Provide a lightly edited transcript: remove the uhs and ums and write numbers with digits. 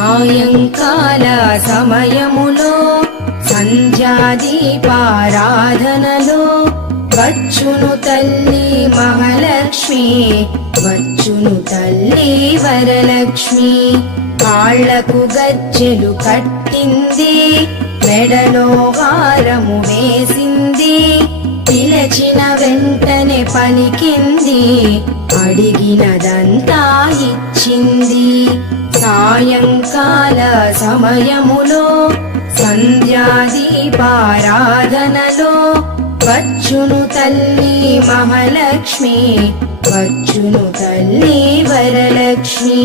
సాయంకాల సమయములో సంధ్యాదీపారాధనలో వచ్చును తల్లి మహాలక్ష్మి, వచ్చును తల్లి వరలక్ష్మి. కాళ్లకు గజ్జెలు కట్టింది, మెడలో హారము వేసింది, పిలచిన వెంటనే పలికింది, అడిగినదంతా ఇచ్చింది. సాయంకాల సమయములో సంధ్యాదీపారాధనలో వచ్చును తల్లి మహాలక్ష్మి, వచ్చును తల్లి వరలక్ష్మి.